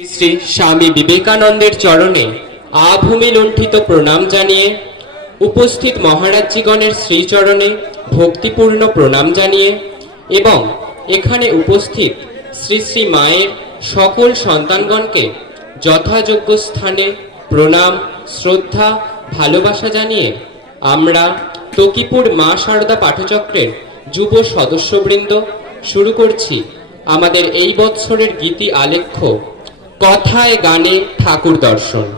শ্রী স্বামী বিবেকানন্দের চরণে আভূমি লুণ্ঠিত প্রণাম জানিয়ে, উপস্থিত মহারাজগণের শ্রীচরণে ভক্তিপূর্ণ প্রণাম জানিয়ে এবং এখানে উপস্থিত শ্রী শ্রী মায়ের সকল সন্তানগণকে যথাযোগ্য স্থানে প্রণাম, শ্রদ্ধা, ভালোবাসা জানিয়ে আমরা তকিপুর মা শারদা পাঠচক্রের যুব সদস্যবৃন্দ শুরু করছি আমাদের এই বৎসরের গীতি আলেখ্য কথায় গানে ঠাকুর দর্শন।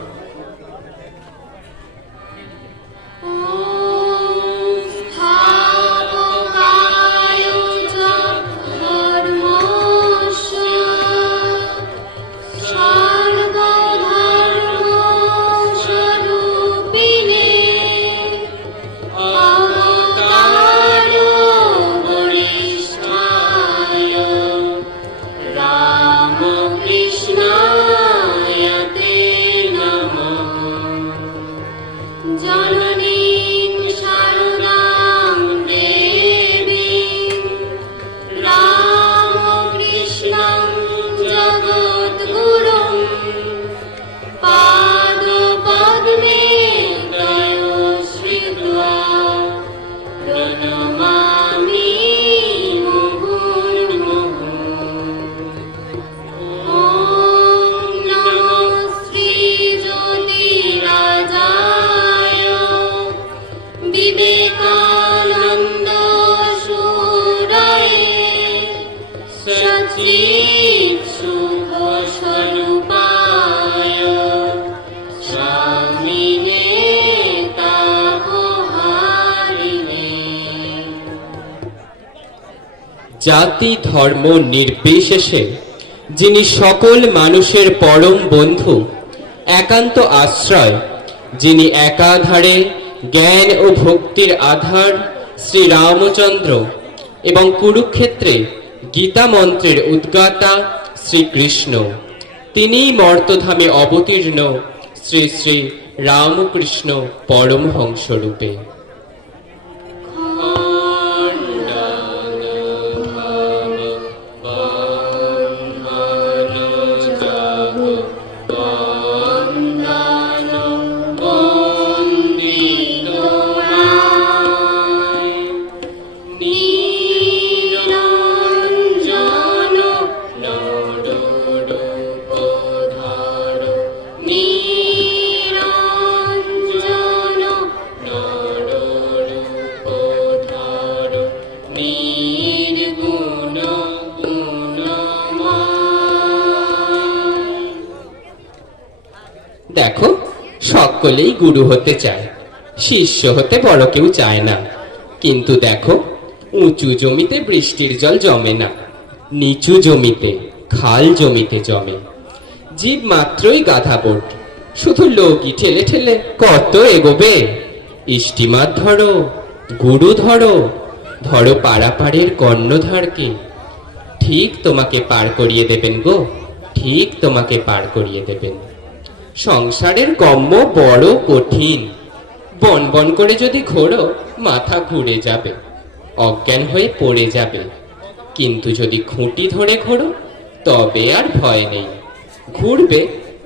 জাতি ধর্ম নির্বিশেষে যিনি সকল মানুষের পরম বন্ধু, একান্ত আশ্রয়, যিনি একাধারে জ্ঞান ও ভক্তির আধার শ্রী রামচন্দ্র এবং কুরুক্ষেত্রে গীতা মন্ত্রের উদ্গাতা শ্রীকৃষ্ণ, তিনিই মর্তধামে অবতীর্ণ শ্রী শ্রী রামকৃষ্ণ পরমহংসরূপে। দেখো, সকলেই গুরু হতে চায়, শিষ্য হতে বড় কেউ চায় না। কিন্তু দেখো, উঁচু জমিতে বৃষ্টির জল জমে না, নিচু জমিতে খাল জমিতে জমে। জীব মাত্রই গাধা বোট, শুধু লোকই ঠেলে ঠেলে কত এগোবে। স্টিমার ধরো, গুরু ধরো, ধরো পারাপারের কর্ণধারকে, ঠিক তোমাকে পার করিয়ে দেবেন গো, ঠিক তোমাকে পার করিয়ে দেবেন। সংসারের গম্য বড় কঠিন, বন বন করে যদি ঘোরো মাথা ঘুরে যাবে, অজ্ঞান হয়ে পড়ে যাবে। কিন্তু যদি খুঁটি ধরে ঘোরো তবে আর ভয় নেই, ঘুরবে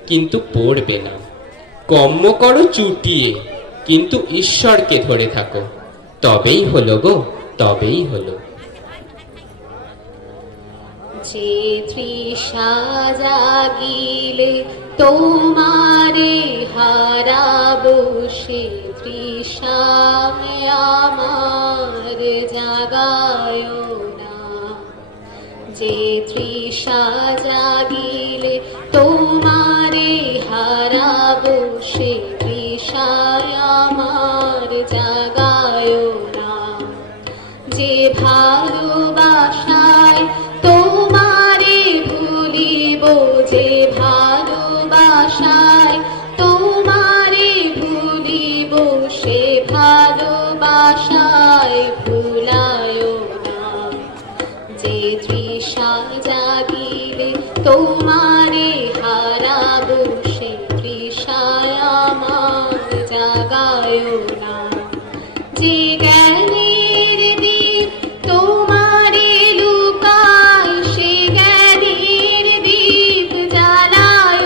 কিন্তু পড়বে না। কম্ম করো চুটিয়ে, কিন্তু ঈশ্বরকে ধরে থাকো, তবেই হলো গো, তবেই হলো। যে তৃষা জাগিলে তোমারে হারাবো, সে তৃষায় আমার জাগায় না। যে তৃষা জাগিলে তোমারে হারাবো, সে তৃষায় আমার জাগায় না। যে ভালোবাসায় তোমারে ভুলিব, যে ভালোবাসায় তোমারে ভুলিব, সে ভালোবাসায় ভুলায় না। যে তৃষা জাগিলে তোমারে হারাবো, সে তৃষায় আমার জাগায় না। যে জ্ঞানের দীপ তোমারে লুকায়, সে জ্ঞানের দীপ জ্বালায়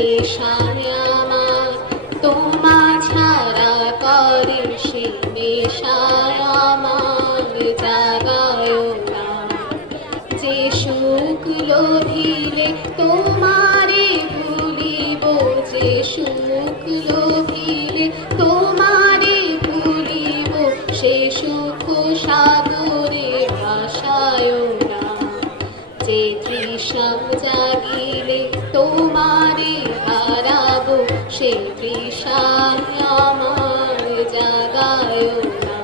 নেশায় আমার তোমা ছাড়া করে সে নেশায় আমার জাগায় না যে সুখ লোভিলে তোমারে ভুলিব যে সুখ লোভিলে তোমারে ভুলিব সে সুখ সাগরে ভাসায় না যে তৃষা জাগিলে তোমারে হারাবো সে তৃষায় আমার জাগায় না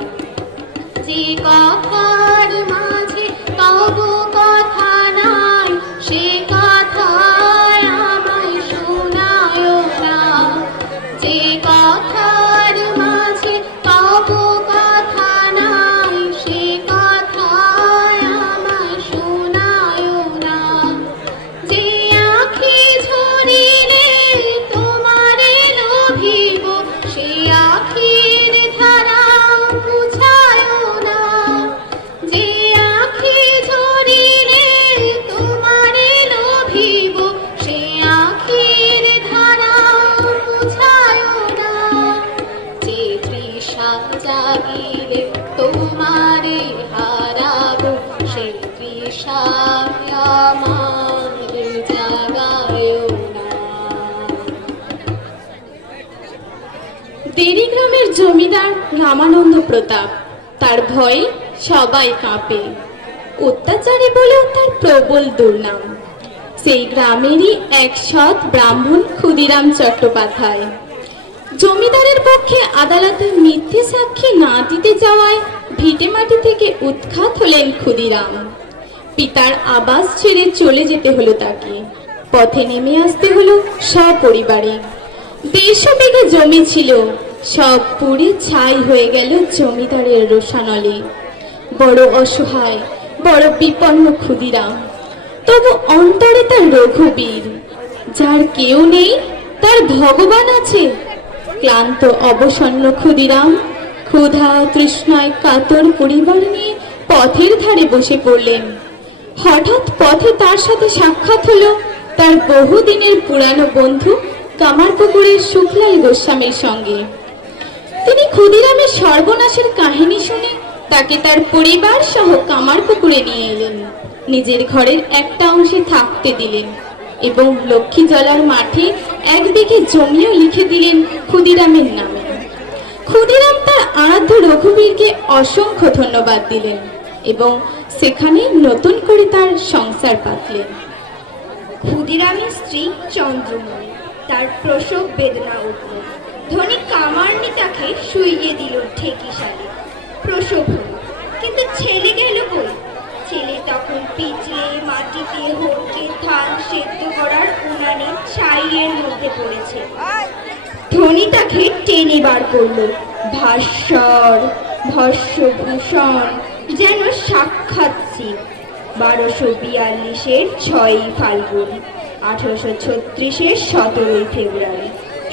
যে কথার মাঝে তব কথা নাই সে কথায় আমায় শোনায় না যে কথার মাঝে তব কথা নাই সে কথায় আমায় শোনায় না যে আঁখি ঝরিলে তোমারে লোভিব সে আখির ধারা মুছায় না যে আঁখি ঝরিলে তোমারে লোভিব সে আখির ধারা মুছায় না যে তৃষা জাগিলে তোমারে হারাবো সে তৃষায় আমার জাগায় না। দেরি গ্রামের জমিদার রামানন্দ প্রতাপ, তার ভয়ে সবাই কাঁপে। অত্যাচারী বলেও তার প্রবল দুর্নাম। সেই গ্রামেরই এক সৎ ব্রাহ্মণ ক্ষুদিরাম চট্টোপাধ্যায় জমিদারের পক্ষে আদালতে মিথ্যে সাক্ষী না দিতে যাওয়ায় ভিটেমাটি থেকে উৎখাত হলেন ক্ষুদিরাম। পিতার আবাস ছেড়ে চলে যেতে হলো তাকে। পথে নেমে আসতে হলো সপরিবারে। 150 বিঘে জমি ছিল, সব পুড়ে ছাই হয়ে গেল জমিদারের রোষানলে। বড় অসহায়, বড় বিপন্ন ক্ষুদিরাম, তবু অন্তরে তার রঘুবীর। যার কেউ নেই তার ভগবান আছে। ক্লান্ত অবসন্ন ক্ষুদিরাম ক্ষুধা তৃষ্ণায় কাতর পরিবার নিয়ে পথের ধারে বসে পড়লেন। হঠাৎ পথে তার সাথে সাক্ষাৎ হলো তার বহুদিনের পুরানো বন্ধু কামারপুকুরের সুখলাল গোস্বামীর সঙ্গে। তিনি ক্ষুদিরামের সর্বনাশের কাহিনী শুনে তাকে তার পরিবার সহ কামারপুকুরে নিয়ে এলেন। নিজের ঘরের একটা অংশে থাকতে দিলেন এবং লক্ষ্মী জলার মাঠে 1 বিঘে জমিও লিখে দিলেন ক্ষুদিরামের নামে। ক্ষুদিরাম তার আরাধ্য রঘুবীরকে অসংখ্য ধন্যবাদ দিলেন এবং সেখানে নতুন করে তার সংসার পাতলেন। ক্ষুদিরামের স্ত্রী চন্দ্রমণি, তার প্রসব বেদনা উঠল। ধনী কামারনি তাকে শুইয়ে দিল ঠেকিশালে। প্রসব হল, কিন্তু ছেলে গেল কই? ছেলে তখন পিছলে মাটিতে হড়কে ধান সেদ্ধ করার উনানে ছাইয়ের মধ্যে পড়েছে। ধনী তাকে টেনে বার করলো। ভাস্বর ভস্যভূষণ যেন সাক্ষাৎ শিব। 1242-এর 6ই ফাল্গুন, 1836-এর 17ই ফেব্রুয়ারি,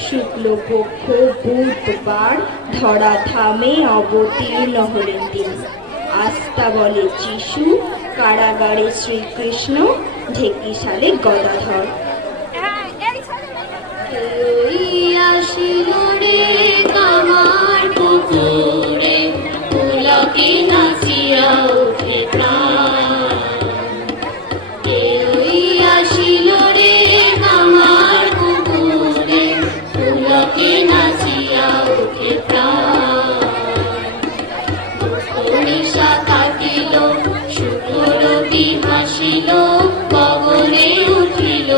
শুক্লপক্ষ বুধবার ধরাধামে অবতীর্ণ হলেন তিনি। আস্থা বলে যিশু, কারাগারে শ্রীকৃষ্ণ, ঢেকিশালে গদাধর। আসিল রে কামার পুকুরে, পুলকে নাচিয়া উঠে প্রাণ। আসিল রে কামার পুকুরে, পুলকে নাচিয়া উঠে প্রাণ। নিশা কাটিল, শুক্র রবি হাসিল, গগনে উঠিল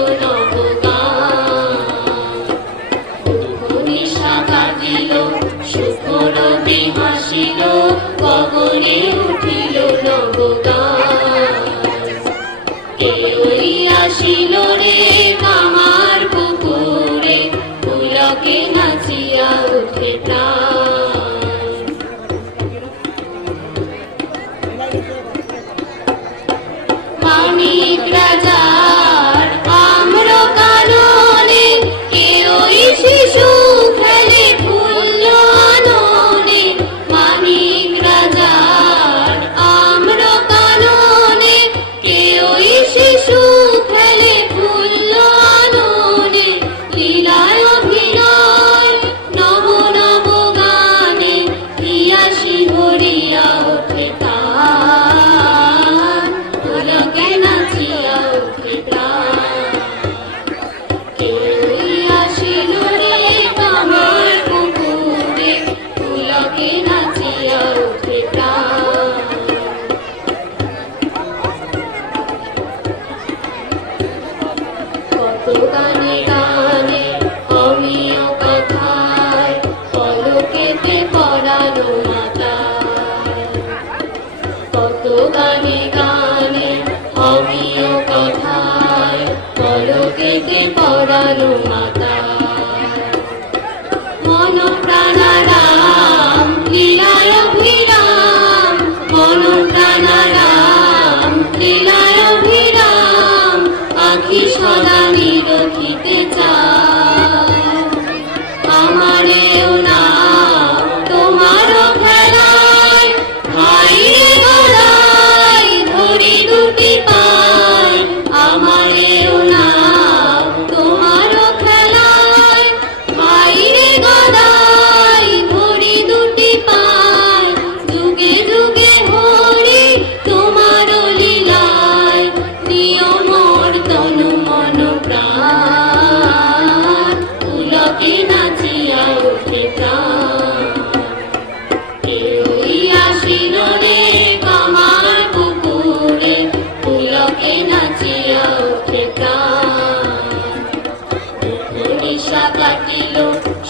অহর্নিশা কাটিল,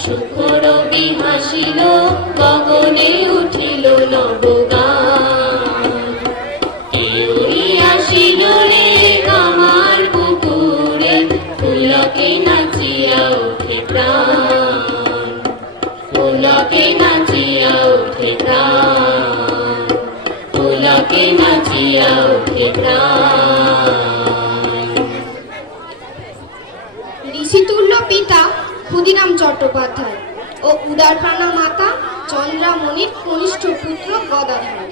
সুখ রবি হাসিল, গগনে উঠিল নবগান। কেউই আসিল রে আমার পুকুরে, পুলকে নাচিয়া উঠে প্রাণ, পুলকে নাচিয়া উঠে প্রাণ, পুলকে নাচিয়া উঠে প্রাণ। ঋষিতুল্য পিতা ক্ষুদিরাম চট্টোপাধ্যায় ও উদারপ্রাণা মাতা চন্দ্রামণির কনিষ্ঠ পুত্র গদাধর।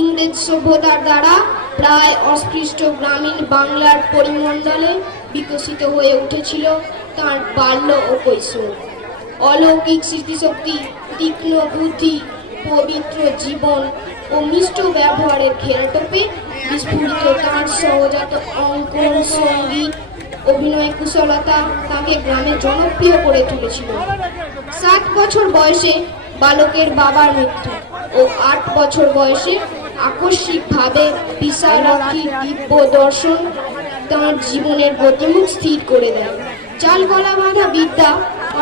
ইংরেজ সভ্যতার দ্বারা প্রায় অস্পৃষ্ট গ্রামীণ বাংলার পরিমণ্ডলে বিকশিত হয়ে উঠেছিল তার বাল্য ও কৈশোর। অলৌকিক স্মৃতিশক্তি, তীক্ষ্ণ বুদ্ধি, পবিত্র জীবন ও মিষ্ট ব্যবহারের ঘেরাটোপে বিস্ফোরিত তাঁর সহজাত অঙ্কন, সঙ্গীত, অভিনয় কুশলতা তাকে গ্রামে জনপ্রিয় করে তুলেছিল। 7 বছর বয়সে বালকের বাবার মৃত্যু ও 8 বছর বয়সে আকস্মিকভাবে বিশালাক্ষীর দিব্য দর্শন তাঁর জীবনের গতিমুখ স্থির করে দেয়। চাল গলা বাঁধা বিদ্যা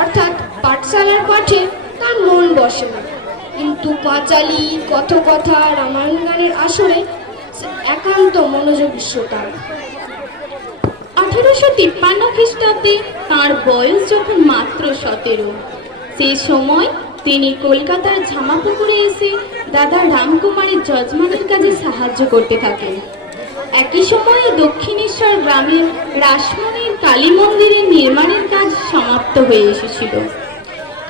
অর্থাৎ পাঠশালার পাঠে তার মন বসে না, কিন্তু পাঁচালী, কথকথা, রামায়ণ গানের আসরে একান্ত মনোযোগী শ্রোতা। 1853 খ্রিস্টাব্দে তাঁর বয়স যখন মাত্র 17, সেই সময় তিনি কলকাতার ঝামাপুকুরে এসে দাদা রামকুমারের যজমানের কাজে সাহায্য করতে থাকেন। একই সময়ে দক্ষিণেশ্বর গ্রামে রাসমণির কালী মন্দিরের নির্মাণের কাজ সমাপ্ত হয়ে এসেছিল।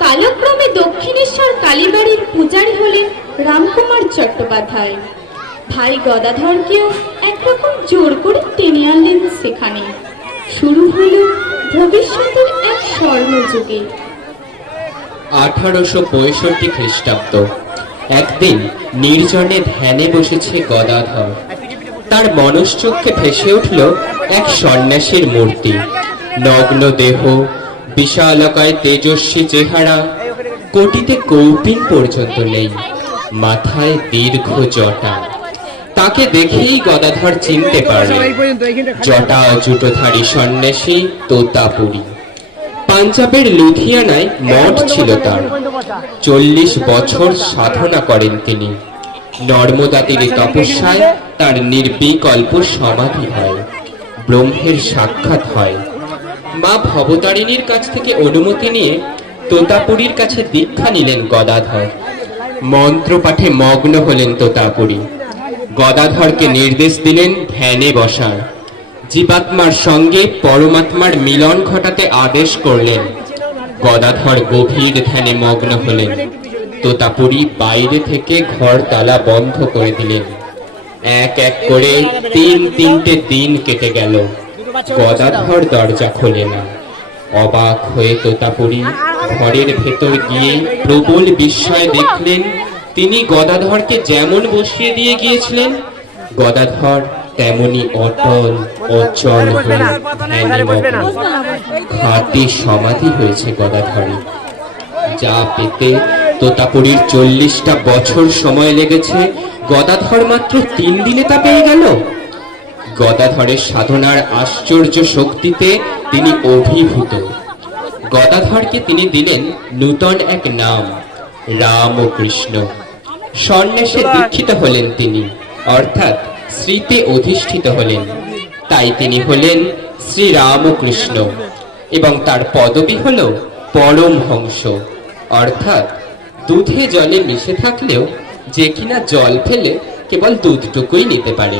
কালক্রমে দক্ষিণেশ্বর কালীবাড়ির পূজারী হলেন রামকুমার চট্টোপাধ্যায়। ভাই গদাধরকেও একরকম জোর করে টেনে আনলেন সেখানে। শুরু হলো ভবিষ্যতের এক স্বর্ণযুগে। 1865 খ্রিস্টাব্দ। একদিন নির্জনে ধ্যানে বসেছে গদাধর। তার মনশ্চক্ষে ভেসে উঠল এক সন্ন্যাসীর মূর্তি। নগ্ন দেহ, বিশালকায় তেজস্বী চেহারা, কোটিতে কৌপিন পর্যন্ত নেই, মাথায় দীর্ঘ জটা। তাকে দেখেই গদাধর চিনতে পারল জটা জুটোধারী সন্ন্যাসী তোতাপুরী। পাঞ্জাবের লুধিয়ানায় মঠ ছিল তার। 40 বছর সাধনা করেন তিনি। নর্মদা তীরে তপস্যায় তার নির্বিকল্প সমাধি হয়, ব্রহ্মের সাক্ষাৎ হয়। মা ভবতারিণীর কাছ থেকে অনুমতি নিয়ে তোতাপুরীর কাছে দীক্ষা নিলেন গদাধর। মন্ত্রপাঠে মগ্ন হলেন তোতাপুরী। গদাধরকে নির্দেশ দিলেন ধ্যানে বসার। জীবাত্মার সঙ্গে পরমাত্মার মিলন ঘটাতে আদেশ করলেন। গদাধর গভীর ধ্যানে মগ্ন হলেন। তোতাপুরী বাইরে থেকে ঘর তালা বন্ধ করে দিলেন। এক এক করে 3-3টে দিন কেটে গেল। গদাধর দরজা খোলে না। অবাক হয়ে তোতাপুরী ঘরের ভেতর গিয়ে প্রবল বিস্ময়ে দেখলেন তিনি গদাধরকে যেমন বসিয়ে দিয়ে গিয়েছিলেন, গদাধর তেমনি অটল অচল হয়ে ধ্যানে মগ্ন। খাঁটি সমাধি হয়েছে গদাধরে। যা পেতে তোতাপুরীর 40টা বছর সময় লেগেছে, গদাধর মাত্র 3 দিনে তা পেয়ে গেল। গদাধরের সাধনার আশ্চর্য শক্তিতে তিনি অভিভূত। গদাধরকে তিনি দিলেন নূতন এক নাম, রামকৃষ্ণ। সন্ন্যাসে দীক্ষিত হলেন তিনি, অর্থাৎ শ্রীতে অধিষ্ঠিত হলেন। তাই তিনি হলেন শ্রী রামকৃষ্ণ এবং তার পদবি হল পরমহংস, অর্থাৎ দুধে জলে মিশে থাকলেও যে কিনা জল ফেলে কেবল দুধটুকুই নিতে পারে।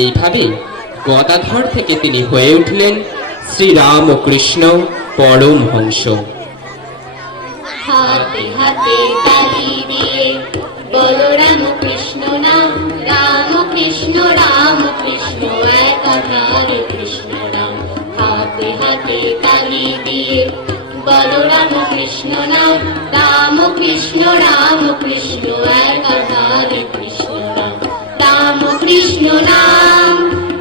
এইভাবেই গদাধর থেকে তিনি হয়ে উঠলেন শ্রী রামকৃষ্ণ পরমহংস। হাতে হাতে তালি দিয়ে বলো রামকৃষ্ণ নাম, রামকৃষ্ণ রামকৃষ্ণ এক হরে কৃষ্ণ রাম। হাতে হাতে তালি দিয়ে বলো রামকৃষ্ণ নাম, রামকৃষ্ণ রামকৃষ্ণ এক হরে কৃষ্ণ রাম। রামকৃষ্ণ নাম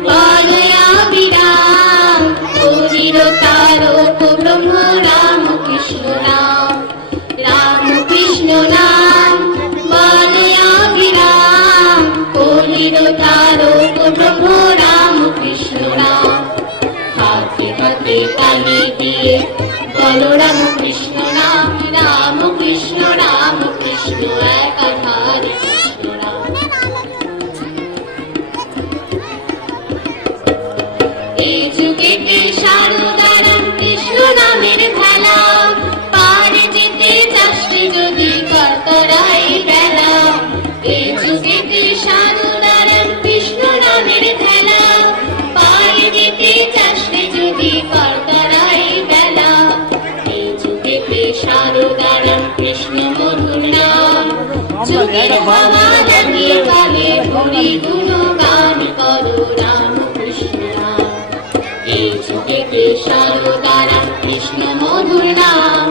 বলো অবিরাম, অচির তারক ব্রহ্ম রামকৃষ্ণ নাম। রামকৃষ্ণ নাম বলো অবিরাম, অচির তারক ব্রহ্ম রামকৃষ্ণ নাম। হাতে হাতে তালি দিয়ে বলো রাম কৃষ্ণ নাম, রাম কৃষ্ণ একাধারে কৃষ্ণ রাম। এই যুগে সারদা রাম কৃষ্ণ নামের খেলা, পার যেতে চাষতে যদি করতরাই বেলা। এই যুগে সারদা রাম কৃষ্ণ নামের খেলা, পার যেতে চাষতে যদি করতরাই বেলা। এই যুগে সারদা রাম কৃষ্ণ মধুর নাম, যুগের হাওয়া লাগিয়ে গালে হরি গুণগান করো রাম কৃষ্ণ নাম। এই যুগেতে সারদা রাম কৃষ্ণ মধুর নাম,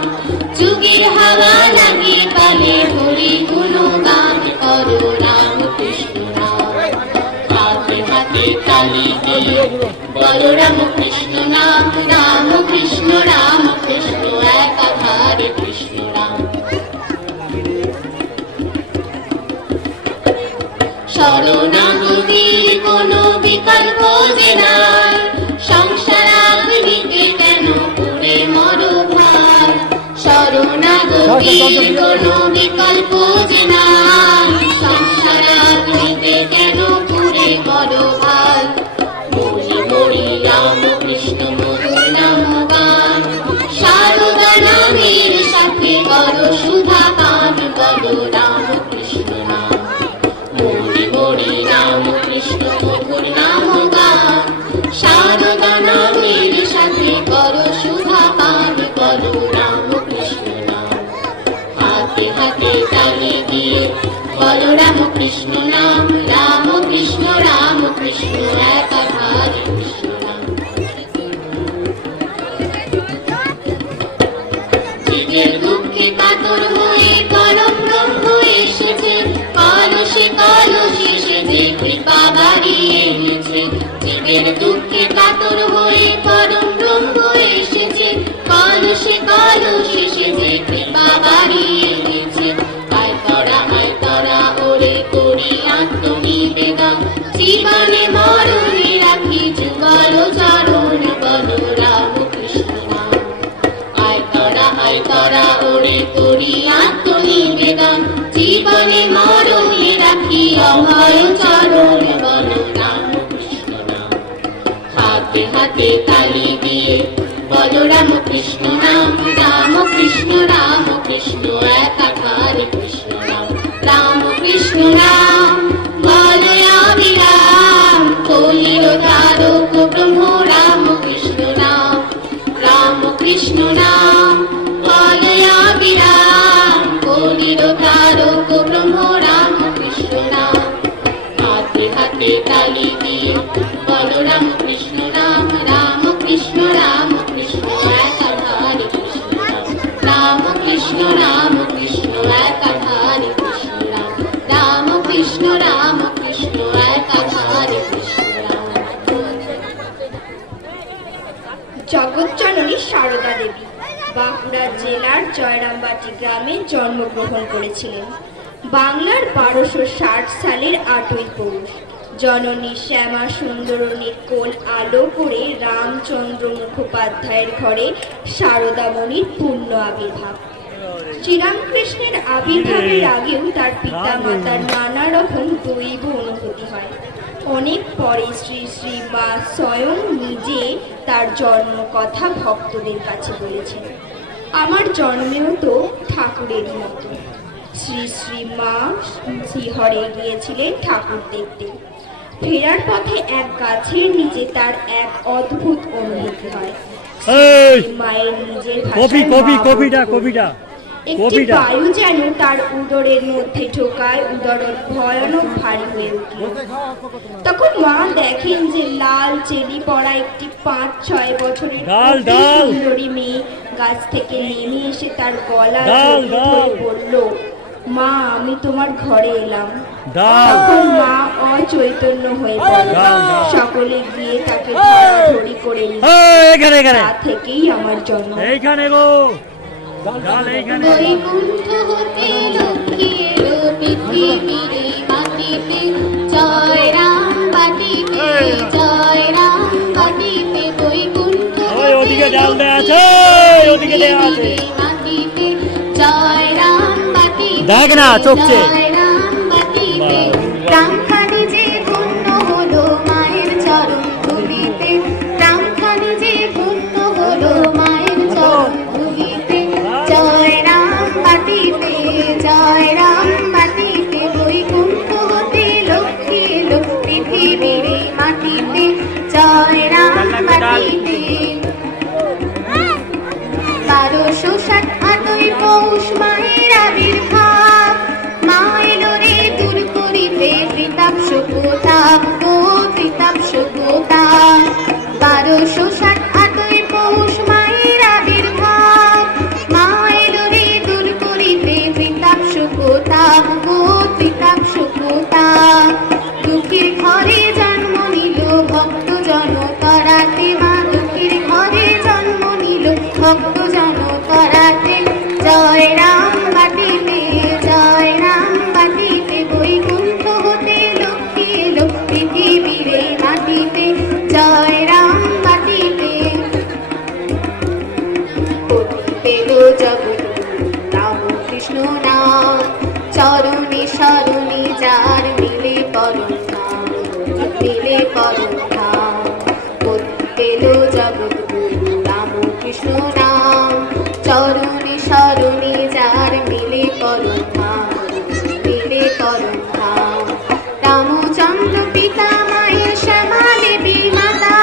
যুগের হাওয়া লাগিয়ে গালে হরি গুণগান করো রাম কৃষ্ণ নাম। হাতে হাতে তালি দিয়ে বলো রাম কৃষ্ণ নাম, রাম কৃষ্ণ একাধারে কৃষ্ণ রাম। শরণাগতির কোনো বিকল্প যে নাই, সংসার আগুনিতে কেন পুড়ে মরো ভাই। শরণাগতির কোনো বিকল্প যে নাই, সংসার আগুনিতে কেন পুড়ে মরো ভাই। মরি মরি রাম কৃষ্ণ মধুর নাম গান, সারদা নামের সাথে করো সুধা পান, বলো রাম কৃষ্ণ নাম। মরি মরি রাম কৃষ্ণ মধুর নাম গান, সারদা নামের সাথে করো সুধা পান, বলো রাম কৃষ্ণ নাম। হাতে হাতে তালি দিয়ে বলো রাম কৃষ্ণ নাম, রাম কৃষ্ণ একাধারে কৃষ্ণ নাম। জীবের দুঃখে কাতর হয়ে পরম ব্রহ্ম এসেছে, কলসে কলসে সেজে কৃপা বাড়িয়ে এনেছে। জীবের দুঃখে কাতর হয়ে পরম ব্রহ্ম এসেছে, কলসে কলসে সেজে কৃপা বাড়িয়ে এনেছে। আয় তরা ওরে করি আত্মনিবেদন, জীবনে মরণে রাখি যুগল চরণ, বলো রাম কৃষ্ণ নাম। আয় তরা ওরে করি আত্মনিবেদন, জীবনে মরণে রাখি অভয় চরণ, বলো রাম কৃষ্ণ নাম। হাতে হাতে তালি দিয়ে বলো রাম কৃষ্ণ নাম, রাম কৃষ্ণ একাধারে কৃষ্ণ নাম। রাম কৃষ্ণ নাম বলো অবিরাম, কলির তারক ব্রহ্ম রাম কৃষ্ণ নাম। রাম কৃষ্ণ নাম বলো অবিরাম, কলির তারক ব্রহ্ম রাম কৃষ্ণ নাম। হাতে হাতে তালি দিয়ে বলো রাম কৃষ্ণ নাম, রাম কৃষ্ণ একাধারে কৃষ্ণ নাম। রাম কৃষ্ণ একাধারে কৃষ্ণ নাম। রাম কৃষ্ণ একাধারে কৃষ্ণ নাম। জগৎজননী সারদা দেবী বাঁকুড়া জেলার জয়রামবাটি গ্রামে জন্মগ্রহণ করেছিলেন। বাংলার 1260 সালের 8ই পৌষ জননী শ্যামা সুন্দরনীর কোল আলো করে রামচন্দ্র মুখোপাধ্যায়ের ঘরে সারদামণির পূর্ণ আবির্ভাব। শ্রীরামকৃষ্ণের আবির্ভাবের আগেও তার পিতা মাতার নানা রকম দৈব অনুভূতি হয়। অনেক পরে শ্রী শ্রী মা স্বয়ং নিজে তার জন্ম কথা ভক্তদের কাছে বলেছেন। আমার জন্মেও তো ঠাকুরের মতো। শ্রী শ্রী মা শ্রীহরে গিয়েছিলেন ঠাকুর দেখতে। ফেরার পথে এক গাছের নিচে তার এক অদ্ভুত অনুভূতি হয়। মায়ের নিজের ভাষায় একটি বায়ু যেন তার উদরের মধ্যে ঢোকায়, উদর ভয়ানক ভারী হয়ে উঠল। তখন মা দেখেন যে লাল চেলি পড়া একটি 5-6 বছরের সুন্দরী মেয়ে গাছ থেকে নেমে এসে তার গলা ধরে বলল, মা আমি তোমার ঘরে এলাম। তখন মা অচৈতন্য হয়ে পড়ল। সকলে গিয়ে তাকে ধরাধরি করে নিল। তা থেকেই আমার জন্ম। বৈকুণ্ঠ হতে লক্ষ্মী এলো পৃথিবীর মাটিতে, জয় রাম বাটিতে, জয় রাম বাটিতে। বৈকুণ্ঠ হতে লক্ষ্মী বিড়ি মাটিতে জয় রাম বাটিতে দেখ না, চোখছে। জয় রাম বাটিতে প্রাণখানি যে ধন্য হলো মায়ের চরণ ধুলিতে প্রাণখানি যে ধন্য হলো মায়ের চরণ ধুলিতে জয় রাম বাটিতে জয় রাম বাটিতে বৈকুণ্ঠ হতে লক্ষ্মী এলো পৃথিবীর এই মাটিতে জয় রাম বাটিতে 1260 পৌষ মায়ের আবির্ভাব মা এলো রে দূর করিতে ত্রিতাপ শোকতাপ গো ত্রিতাপ শোকতাপ 1260 পৌষ মায়ের আবির্ভাব মা এলো রে দূর করিতে ত্রিতাপ শোকতাপ গো ত্রিতাপ শোকতাপ দুঃখের ঘরে জন্ম নিল ভক্ত জন করাতে মা দুঃখের ঘরে জন্ম নিল ভক্ত জন করাতে জয় রাম বাটিতে জয় রাম বাটিতে বৈকুণ্ঠ হতে লক্ষ্মী এলো পৃথিবীর এই মাটিতে জয় রাম বাটিতে পেল জগৎ রাম কৃষ্ণ নাম চরণে শরণে যার মিলে পরম নাম মিলে পরম নাম পেল জগৎ রাম কৃষ্ণ নাম চরণে শরণে যার মিলে পরম নাম মিলে পরম নাম রামচন্দ্র পিতা মায়ের শ্যামা দেবী মাতা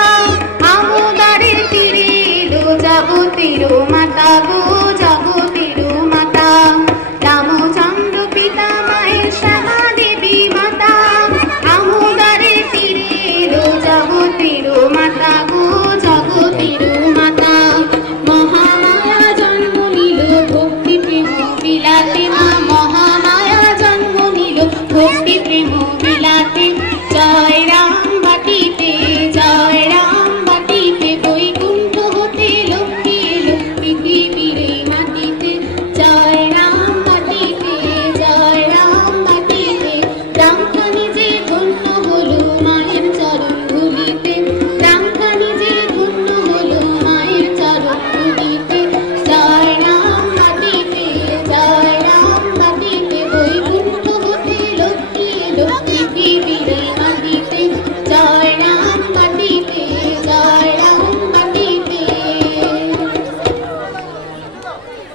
আমোদারের তীরে এলো জগতের মাতা গো জগতের মাতা রামচন্দ্র পিতা মায়ের শ্যামা দেবী মাতা আমোদারের তীরে এলো জগতের মাতা গো জগতের মাতা মহামায়া জন্ম নিল ভক্তি প্রেম বিলাতে মা মহামায়া জন্ম নিল ভক্তি প্রেম বিলাতে জয় রাম বাটিতে জয় রাম বাটিতে বৈকুণ্ঠ হতে লক্ষ্মী এলো পৃথিবীর এই মাটিতে জয় রাম বাটিতে জয় রাম বাটিতে প্রাণখানি যে ধন্য হলো মায়ের চরণ ধুলিতে প্রাণখানি যে ধন্য হলো মায়ের চরণ ধুলিতে জয় রাম বাটিতে জয় রাম বাটিতে বৈকুণ্ঠ হতে লক্ষ্মী এলো পৃথিবীর এই মাটিতে জয় রাম বাটিতে জয় রাম বাটিতে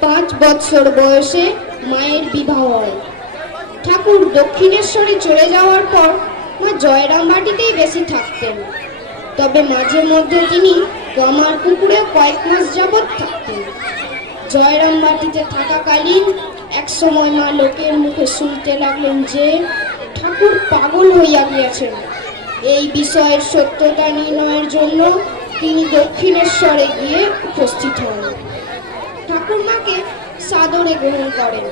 5 বছর বয়সে মায়ের বিবাহ হয়। ঠাকুর দক্ষিণেশ্বরে চলে যাওয়ার পর মা জয়রাম বাটিতেই বেশি থাকতেন। তবে মাঝে মধ্যে তিনি গমার পুকুরে কয়েক মাস যাবৎ থাকতেন। জয়রাম বাটিতে থাকাকালীন এক সময় মা লোকের মুখে শুনতে লাগলেন যে ঠাকুর পাগল হইয়া গিয়াছেন। এই বিষয়ের সত্যতা নির্ণয়ের জন্য তিনি দক্ষিণেশ্বরে গিয়ে উপস্থিত হন। ঠাকুরমাকে সাদরে গ্রহণ করেন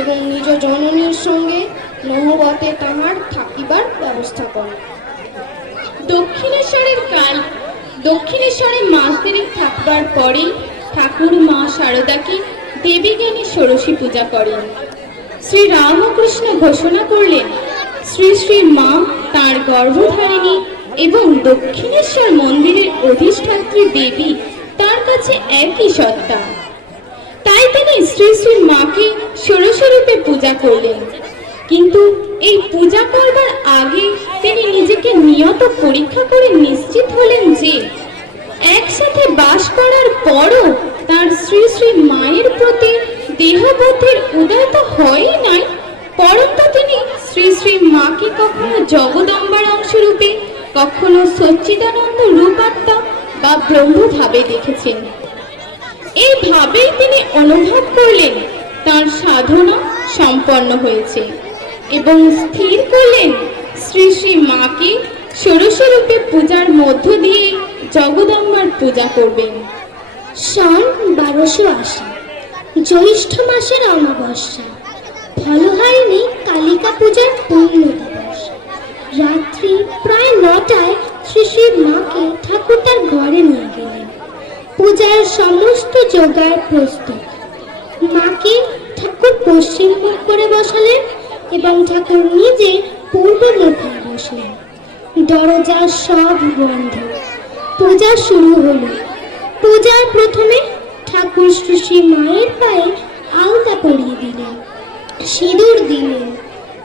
এবং নিজ জননীর সঙ্গে নহবতে তাহার থাকিবার ব্যবস্থা করেন। দক্ষিণেশ্বরে মাস দেড়েক থাকবার পরে ঠাকুর মা শারদাকে দেবী জ্ঞানী ষোড়শী পূজা করেন। শ্রী রামকৃষ্ণ ঘোষণা করলেন শ্রী শ্রী মা তাঁর গর্ভধারিণী এবং দক্ষিণেশ্বর মন্দিরের অধিষ্ঠাত্রী দেবী তার কাছে একই সত্তা। তাই তিনি শ্রী শ্রী মাকে ষোড়শী রূপে পূজা করলেন। কিন্তু এই পূজা করবার আগে তিনি নিজেকে নিয়ত পরীক্ষা করে নিশ্চিত হলেন যে একসাথে বাস করার পরও তার শ্রী শ্রী মায়ের প্রতি দেহবোধের উদয় তো হয়ই নাই, পরন্তু তিনি শ্রী শ্রী মাকে কখনো জগদম্বার অংশরূপে, কখনো সচ্চিদানন্দ রূপাত্মা বা ব্রহ্মভাবে দেখেছেন। এই ভাবেই তিনি অনুভব করলেন তার সাধনা সম্পন্ন হয়েছে এবং স্থির করলেন শ্রী শ্রী মাকে ষোড়শী রূপে পূজার মধ্য দিয়ে জগদম্বার পূজা করবেন। সন 1280 জ্যৈষ্ঠ মাসের অমাবস্যা, ফলহারিণী কালিকা পূজার পূর্ণ দিবস। রাত্রি প্রায় 9টায় শ্রী শ্রী মাকে ঠাকুর তার ঘরে নিয়ে গেলেন। পূজার সমস্ত জোগাড় প্রস্তুত। মাকে ঠাকুর পশ্চিম মুখ করে বসালেন এবং ঠাকুর নিজে পূর্ব মুখে বসলেন। দরজা সব বন্ধ। পূজা শুরু হলো। পূজার প্রথমে ঠাকুর শ্রী মায়ের পায়ে আলতা পরিয়ে দিলেন, সিঁদুর দিলেন,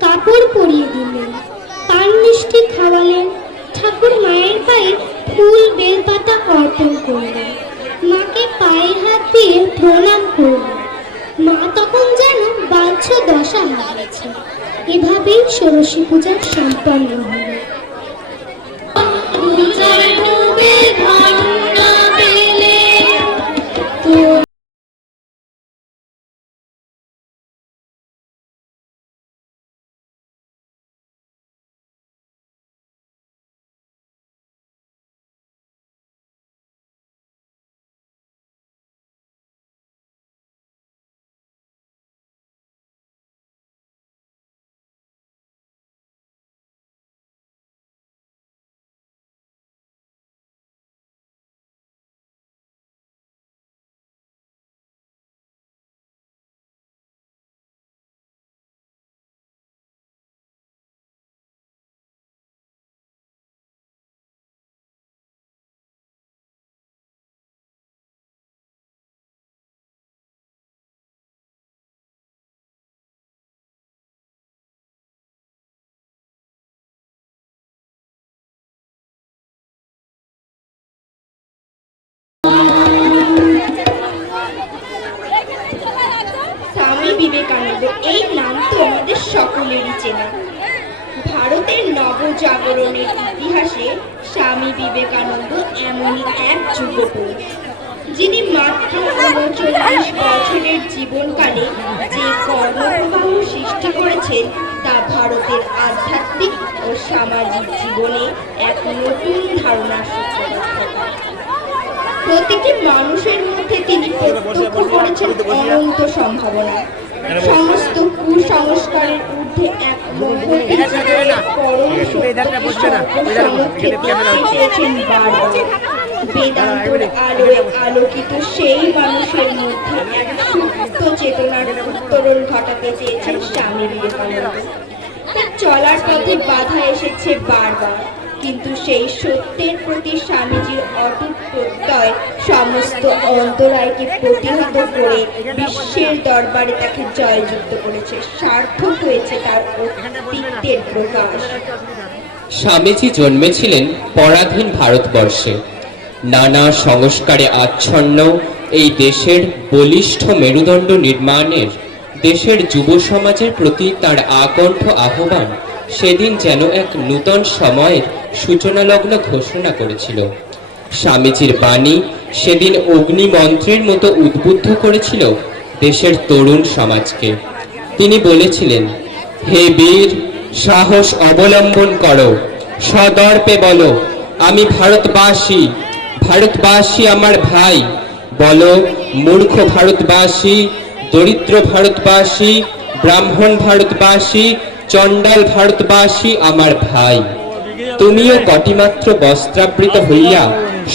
কাপড় পরিয়ে দিলেন, পান মিষ্টি খাওয়ালেন। ঠাকুর মায়ের পায়ে ফুল বেলপাতা অর্পণ করলেন, মাকে পায়ে হাত দিয়ে প্রণাম করলেন। মা তখন যেন বাহ্য দশা হারিয়েছে। এভাবেই ষোড়শী পূজা সম্পন্ন হল। স্বামী বিবেকানন্দ এই নাম তো আমাদের সকলেরই চেনা। ভারতের নবজাগরণের ইতিহাসে স্বামী বিবেকানন্দ এমনই এক যুগপুরুষ, যিনি মাত্র ৩৯ বছরের জীবনকালে যে কর্মপ্রবাহ সৃষ্টি করেছেন তা ভারতের আধ্যাত্মিক ও সামাজিক জীবনে এক নতুন ধারণার সূত্রপাত ঘটায়। প্রতিটি মানুষের মধ্যে তিনি প্রত্যক্ষ করেছেন অনন্ত সম্ভাবনা। সমস্ত কুসংস্কারের ঊর্ধ্বে এক মঙ্গলময় পরম সত্যকে সর্বসমক্ষে দেখিয়েছেন বারবার। বেদান্তর আলোয় আলোকিত সেই মানুষের মধ্যে এক সুপ্ত চেতনার উত্তরণ ঘটাতে চেয়েছেন স্বামী বিবেকানন্দ। তার চলার পথে বাধা এসেছে বারবার, কিন্তু সেই সত্যের প্রতি স্বামীজির অটুট প্রত্যয় সমস্ত অন্তরায়কে প্রতিহত করে বিশ্বের দরবারে তাকে জয়যুক্ত করেছে। সার্থক হয়েছে তার অস্তিত্বের প্রকাশ। স্বামীজি জন্মেছিলেন পরাধীন ভারতবর্ষে। নানা সংস্কারে আচ্ছন্ন এই দেশের বলিষ্ঠ মেরুদণ্ড নির্মাণের দেশের যুব সমাজের প্রতি তার আকণ্ঠ আহ্বান সেদিন যেন এক নূতন সময়ের সূচনালগ্ন ঘোষণা করেছিল। স্বামীজির বাণী সেদিন অগ্নিমন্ত্রের মতো উদ্বুদ্ধ করেছিল দেশের তরুণ সমাজকে। তিনি বলেছিলেন, হে বীর, সাহস অবলম্বন করো, সদর্পে বলো, আমি ভারতবাসী, ভারতবাসী আমার ভাই। বলো, মূর্খ ভারতবাসী, দরিদ্র ভারতবাসী, ব্রাহ্মণ ভারতবাসী, চণ্ডাল ভারতবাসী আমার ভাই। তুমিও কটিমাত্র বস্ত্রাবৃত হইয়া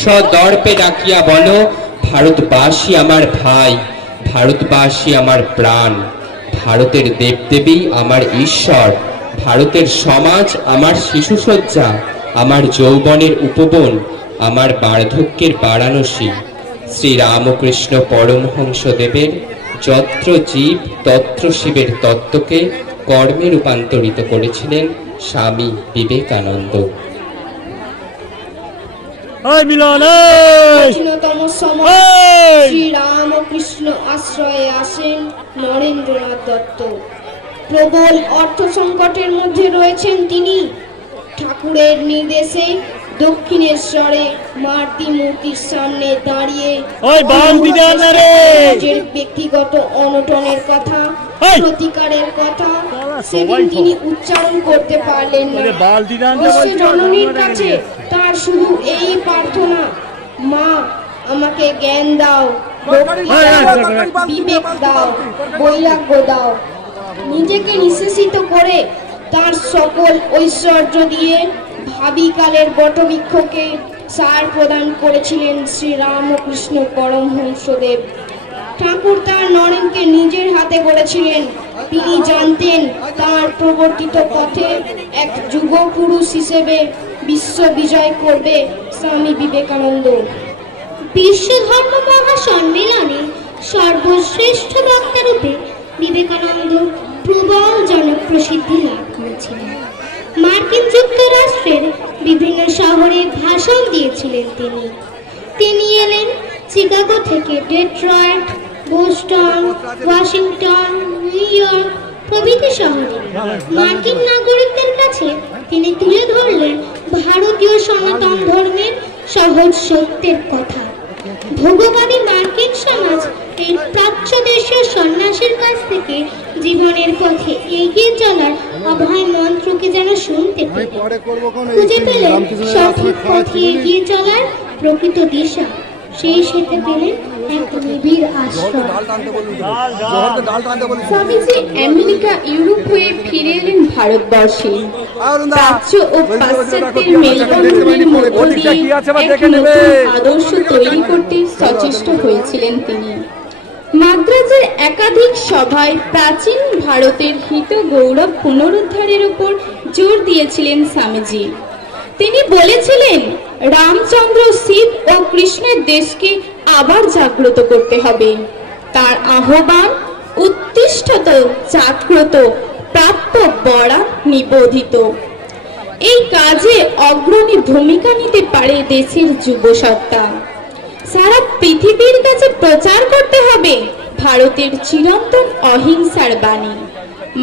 সদর্পে ডাকিয়া বলো, ভারতবাসী আমার ভাই, ভারতবাসী আমার প্রাণ, ভারতের দেবদেবী আমার ঈশ্বর, ভারতের সমাজ আমার শিশুসজ্জা, আমার যৌবনের উপবন, আমার বার্ধক্যের বারাণসী। শ্রীরামকৃষ্ণ পরমহংসদেবের যত্র জীব তত্র শিবের তত্ত্বকে কর্মে রূপান্তরিত করেছিলেন স্বামী বিবেকানন্দ। প্রাচীনতম সময় শ্রীরামকৃষ্ণ আশ্রয়ে আসেন নরেন্দ্রনাথ দত্ত। প্রবল অর্থ সংকটের মধ্যে রয়েছেন তিনি। ঠাকুরের নির্দেশে দক্ষিণেশ্বরে মারতি মূর্তির সামনে দাঁড়িয়ে নিজের ব্যক্তিগত অনটনের কথা, প্রতিকারের কথা সেদিন তিনি উচ্চারণ করতে পারলেন না। বিশ্ব জননীর কাছে তার শুধু এই প্রার্থনা, মা আমাকে জ্ঞান দাও, বিবেক দাও, বৈরাগ্য দাও। নিজেকে নিঃশেষিত করে তার সকল ঐশ্বর্য দিয়ে ভাবিকালের বটবৃক্ষকে সার প্রদান করেছিলেন শ্রীরামকৃষ্ণ পরমহংসদেব। ঠাকুর তার নরেনকে নিজের হাতে গড়েছিলেন। তিনি জানতেন তার প্রবর্তিত পথে এক যুগ পুরুষ হিসেবে বিশ্ব বিজয় করবে স্বামী বিবেকানন্দ। বিশ্ব ধর্ম মহাসম্মেলনে সর্বশ্রেষ্ঠ বক্তা রূপে বিবেকানন্দ প্রবল জনপ্রসিদ্ধি লাভ করেছিলেন। মার্কিন যুক্তরাষ্ট্রের বিভিন্ন শহরে ভাষণ দিয়েছিলেন তিনি এলেন চিকাগো থেকে Detroit, Boston, Washington, new York প্রভৃতি শহরে মার্কিন নাগরিকদের কাছে তিনি তুলে ধরলেন ভারতীয় সনাতন ধর্মের সহজ সত্যের কথা। ভোগবাদী মার্কিন সমাজ এই প্রাচ্য দেশীয় সন্ন্যাসীর কাছ থেকে জীবনের পথে এগিয়ে চলার অভয় মন্ত্রকে যেন শুনতে পেলেন, খুঁজে পেলেন সঠিক পথে এগিয়ে চলার প্রকৃত দিশা। সেই সাথে পেলেন এক নিবিড় আশ্রয়। স্বামীজি আমেরিকা, ইউরোপ হয়ে ফিরে এলেন ভারতবর্ষে। প্রাচ্য ও পাশ্চাত্যের মেলবন্ধনের মধ্য দিয়ে এক নতুন আদর্শ তৈরি করতে সচেষ্ট হয়েছিলেন তিনি। মাদ্রাজের একাধিক সভায় প্রাচীন ভারতের হিত গৌরব পুনরুদ্ধারের উপর জোর দিয়েছিলেন স্বামীজি। তিনি বলেছিলেন, রামচন্দ্র, শিব ও কৃষ্ণের দেশকে আবার জাগ্রত করতে হবে। তার আহ্বান উত্তিষ্ঠত, জাগ্রত, প্রাপ্য বরা নিবোধিত। এই কাজে অগ্রণী ভূমিকা নিতে পারে দেশের যুবসত্তা। সারা পৃথিবীর কাছে প্রচার করতে হবে ভারতের চিরন্তন অহিংসার বাণী।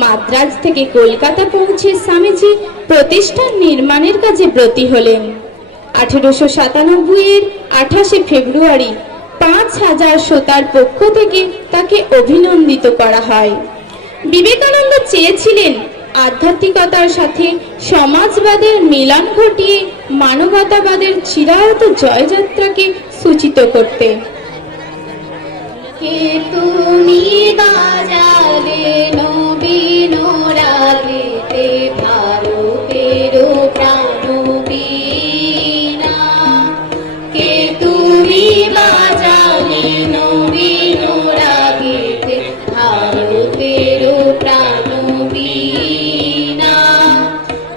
মাদ্রাজ থেকে কলকাতা পৌঁছে স্বামীজি প্রতিষ্ঠান নির্মাণের কাজে ব্রতী হলেন। 1897 এর 28 ফেব্রুয়ারি 5000 শ্রোতার পক্ষ থেকে তাকে অভিনন্দিত করা হয়। বিবেকানন্দ চেয়েছিলেন আধ্যাত্মিকতার সাথে সমাজবাদের মিলন ঘটিয়ে মানবতাবাদের চিরায়ত জয়যাত্রাকে সূচিত করতে। কে তুমি বাজালে নবীন রাগেতে ভারতের প্রাণবীণা। কে তুমি বাজালে নবীন রাগেতে ভারতের প্রাণবীণা।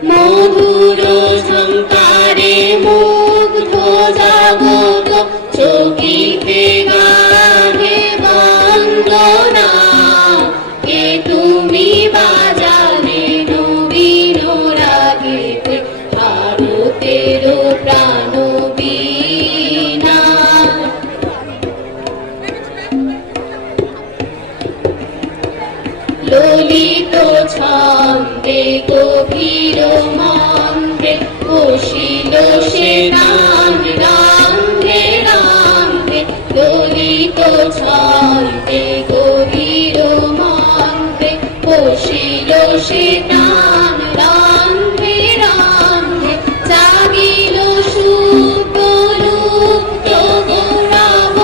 মধুর ঝঙ্কারে মুগ্ধ জাগত চকিতে গানে বন্দনা। কে তুমি বাজালে নবীন রাগেতে ভারতের প্রাণবীণা। ললিত ছন্দে গভীর মন্দ্রে বসিল সে নাম রান্ধে রান্ধে। ললিত ছন্দে গভীর মন্দ্রে বসিল সে নাম রান্ধে রান্ধে। জাগিল সুপ্রলুপ্ত গৌরব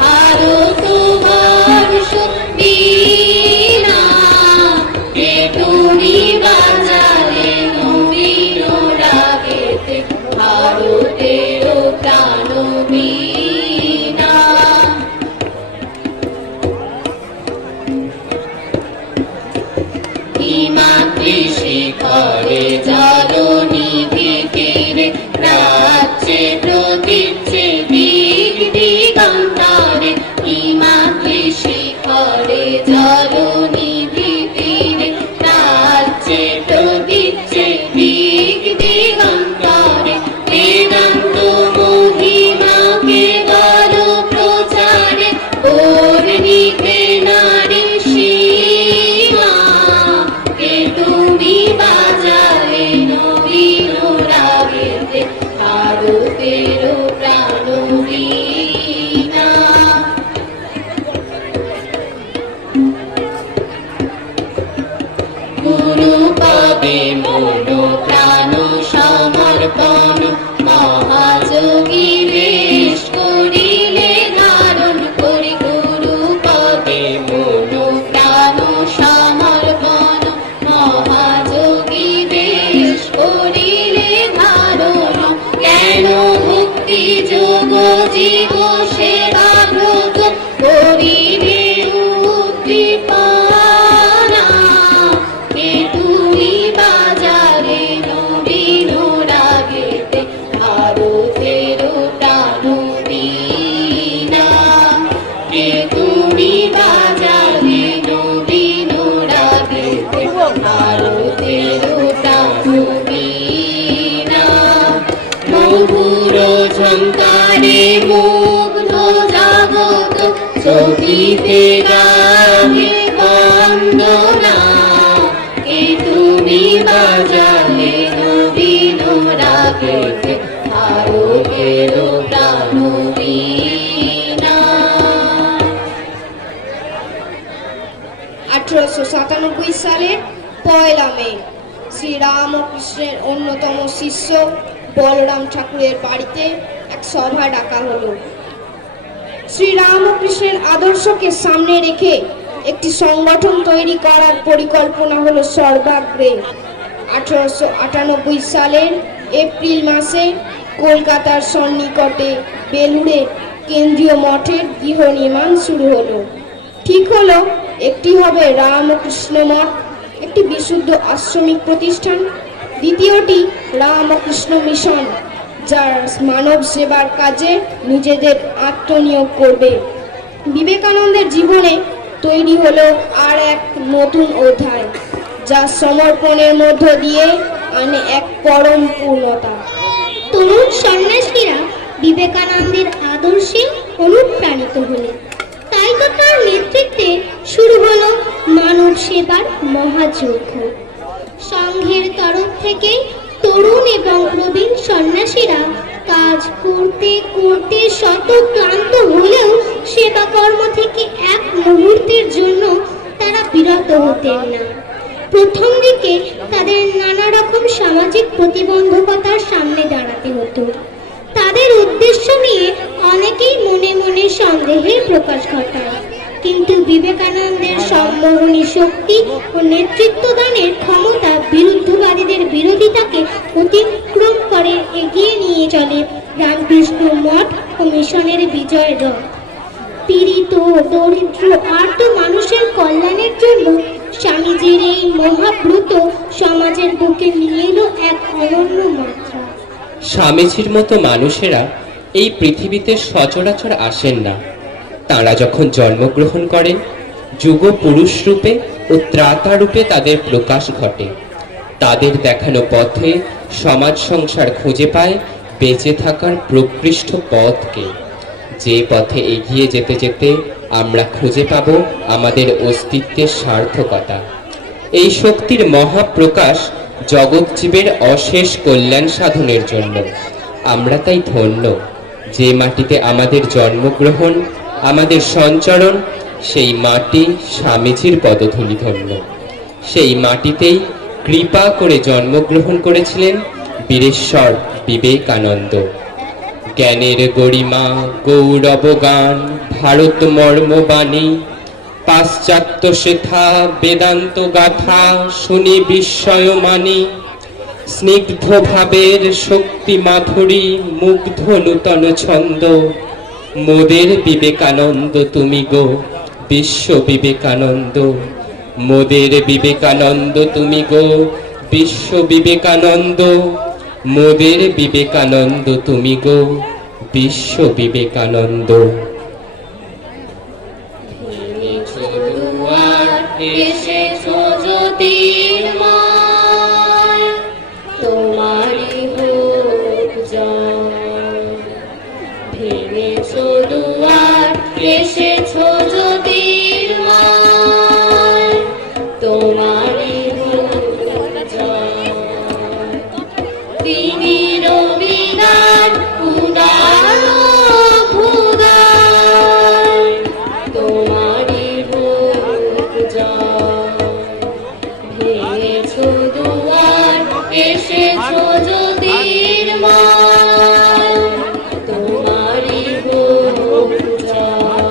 ভারত বর্ষ বীণা। কে তুমি বাজালে নবীন রাগেতে ভারতের প্রাণবীণা। হিমাদ্রি শিখরে জলনিধিতীরে প্রাচ্যে প্রতীচ্যে দিক দিগন্তারে। হিমাদ্রি শিখরে জলনিধিতীরে প্রাচ্যে প্রতীচ্যে দিক দিগন্তারে। বেদান্ত মহিমা কেবল প্রচারে বর্ণিতে নারী সীমা। কে তুমি বাজালে নবীন রাগেতে ভারতের প্রাণবীণা। গুরু পদে মন প্রাণ সমর্পণ মহাযোগী বেশ করিলে ধারণ করি। গুরু পদে মন প্রাণ সমর্পণ মহাযোগী বেশ করিলে ধারণ। জ্ঞান ভক্তি যোগ জীব সেবা ব্রত করিলে উদ্দীপ করিতে গাহে বন্দনা, কে তুমি বাজালে নবীন রাগেতে, ভারতের প্রাণবীণা। 1897 সালের 1 মে শ্রীরামকৃষ্ণের অন্যতম শিষ্য বলরাম ঠাকুরের বাড়িতে এক সভা ডাকা হলো। শ্রীরামকৃষ্ণের আদর্শকে সামনে রেখে একটি সংগঠন তৈরি করার পরিকল্পনা হলো সর্বাগ্রে। 1898 সালের এপ্রিল মাসে কলকাতার সন্নিকটে বেলুড়ে কেন্দ্রীয় মঠের গৃহ নির্মাণ শুরু হলো। ঠিক হলো একটি হবে রামকৃষ্ণ মঠ, একটি বিশুদ্ধ আশ্রমিক প্রতিষ্ঠান। দ্বিতীয়টি রামকৃষ্ণ মিশন, যার মানব সেবার কাজে নিজেদের আত্মনিয়োগ করবে। বিবেকানন্দের জীবনে তৈরি হলো আর এক নতুন অধ্যায়, যা সমর্পণের মধ্য দিয়ে আনে এক পরম পূর্ণতা। তরুণ সন্ন্যাসীরা বিবেকানন্দের আদর্শে অনুপ্রাণিত হলেন। তাই তো তার নেতৃত্বে শুরু হলো মানব সেবার মহাযজ্ঞ। সংঘের তরফ থেকে তরুণ এবং প্রবীণ সন্ন্যাসীরা কাজ করতে করতে শত ক্লান্ত হলেও সেবা কর্ম থেকে এক মুহূর্তের জন্য তারা বিরত হতেন না। প্রথম দিকে তাদের নানা রকম সামাজিক প্রতিবন্ধকতার সামনে দাঁড়াতে হতো। তাদের উদ্দেশ্য নিয়ে অনেকেই মনে মনে সন্দেহের প্রকাশ ঘটায়, কিন্তু বিবেকানন্দের সম্মোহনী শক্তি ও নেতৃত্বদানের ক্ষমতা বিরুদ্ধবাদীদের বিরোধিতাকে অতিক্রম করে এগিয়ে নিয়ে চলে রামকৃষ্ণ মঠ ও মিশনের বিজয় রথ। পীড়িত, দরিদ্র, আর্ত মানুষের কল্যাণের জন্য স্বামীজির এই মহাব্রত সমাজের বুকে নিয়ে এলো এক অনন্য মাত্রা। স্বামীজির মতো মানুষেরা এই পৃথিবীতে সচরাচর আসেন না। তাঁরা যখন জন্মগ্রহণ করেন, যুগ পুরুষ রূপে ও ত্রাতা রূপে তাদের প্রকাশ ঘটে। তাদের দেখানো পথে সমাজ সংসার খুঁজে পায় বেঁচে থাকার প্রকৃষ্ট পথকে, যে পথে এগিয়ে যেতে যেতে আমরা খুঁজে পাব আমাদের অস্তিত্বের সার্থকতা। এই শক্তির মহাপ্রকাশ জগৎজীবের অশেষ কল্যাণ সাধনের জন্য। আমরা তাই ধন্য, যে মাটিতে আমাদের জন্মগ্রহণ, আমাদের সঞ্চরণ, সেই মাটি স্বামীজির পদধূলি ধন্য। সেই মাটিতেই কৃপা করে জন্মগ্রহণ করেছিলেন বীরেশ্বর বিবেকানন্দ। জ্ঞানের গরিমা গৌরব গান, ভারত মর্মবাণী, পাশ্চাত্য শেথা বেদান্ত গাথা, শুনি বিস্ময় মানি। স্নিগ্ধ ভাবের শক্তি মাধুরী, মুগ্ধ নূতন ছন্দ, মোদের বিবেকানন্দ তুমি গো, বিশ্ব বিবেকানন্দ। মোদের বিবেকানন্দ তুমি গো, বিশ্ব বিবেকানন্দ। মোদের বিবেকানন্দ তুমি গো, বিশ্ব বিবেকানন্দ। এসেছো জ্যোতির্ময়, তোমারই হোক জয়। ভেঙেছো দুয়ার, এসেছো জ্যোতির্ময়, তোমারই হোক জয়। তিনি রবিদার উদার ভুদার, তোমারই হোক জয়। ভেঙেছো দুয়ার, এসেছো জ্যোতির্ময়, তোমারই হোক জয়।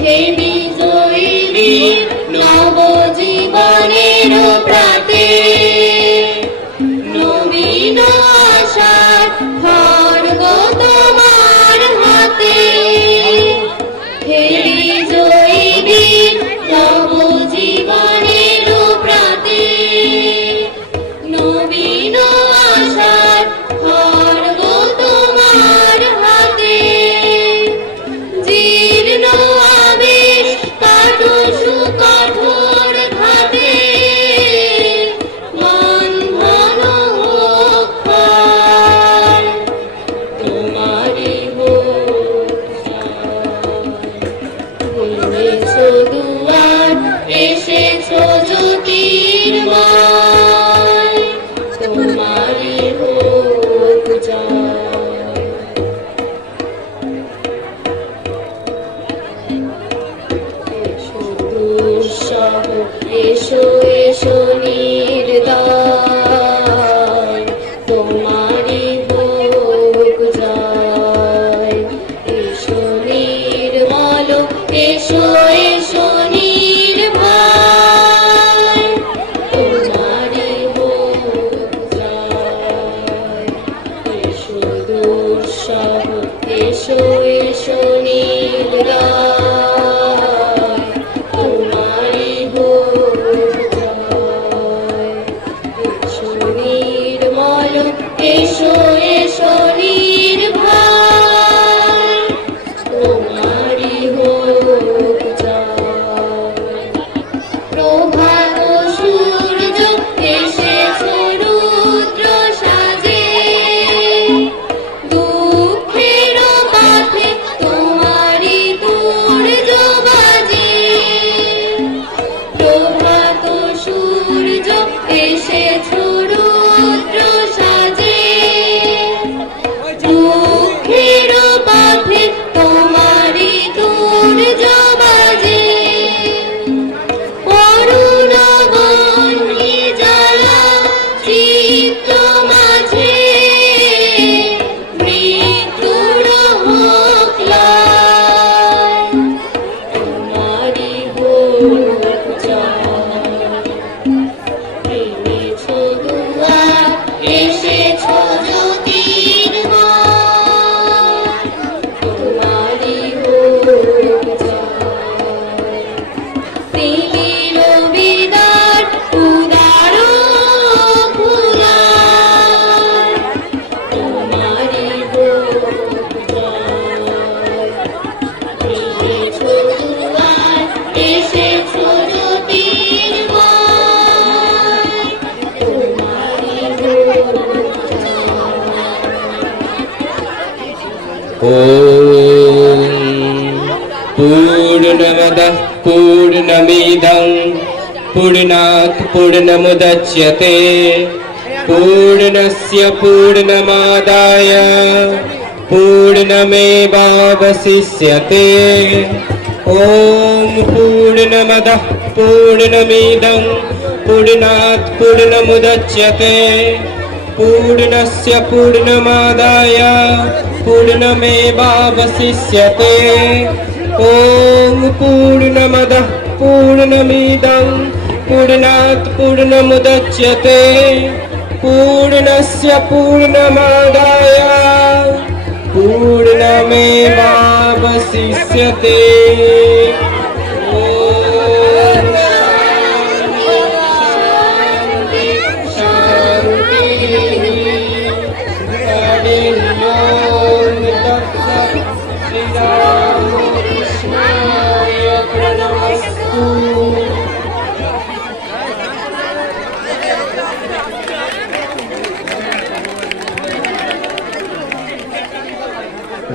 হে বিজয়ী নবজীবনের প্রাতে, নবীন আশার খড়গ তোমার হাতে। হে বিজয়ী নবজীবনের প্রাতে, নবীন আশার খড়গ তোমার হাতে। জীর্ণ আবেশ কাটো সুখ এসো এসো নির্দয়, তোমারই হোক জয়। এসো নির্মল, এসো এসো নির্ভয়, তোমারই হোক জয়। এসো দুঃসহ, এসো এসো নির্দয়, তোমারই হোক জয়। এসো নির্মল, এসো এসো নির্ভয়, তোমারই হোক জয়। প্রভাত সূর্য এসেছো রুদ্র সাজে, দুঃখের পথে তোমারই দুর্য বাজে। প্রভাত সূর্য এসেছো রুদ্র সাজে, দুঃখের পথে তোমারই দুর্য বাজে। অরুণ বহ্নি জ্বালা চিত্ত মাঝে, মৃত্যুর হোক লয়, তোমারই হোক জয়। এনেছো দুয়ার, এসেছো জ্যোতির্ময়, তোমারই হোক জয়। তিমির বিদার উদার ফুলার, তোমারই হোক জয়। এনেছো দুয়ার, এসেছো জ্যোতির্ময়, তোমারই হোক জয়। ॐ पूर्णमदः पूर्णमिदं पूर्णात् पूर्णमुदच्यते पूर्णस्य पूर्णमादाय पूर्णमेवावशिष्यते। ॐ पूर्णमदः पूर्णमिदं पूर्णात् पूर्णमुदच्यते पूर्णस्य पूर्णमादाय पूर्णमेवावशिष्यते। ॐ पूर्णमदः पूर्णमिदं पूर्णात् पूर्णमुदच्यते पूर्णस्य पूर्णमादाय पूर्णमेवावशिष्यते। ॐ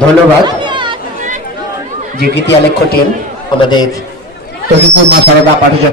ধন্যবাদ। যে গীতি আলেখ্য টিম আমাদের তহিদুর মা সারদা পাঠক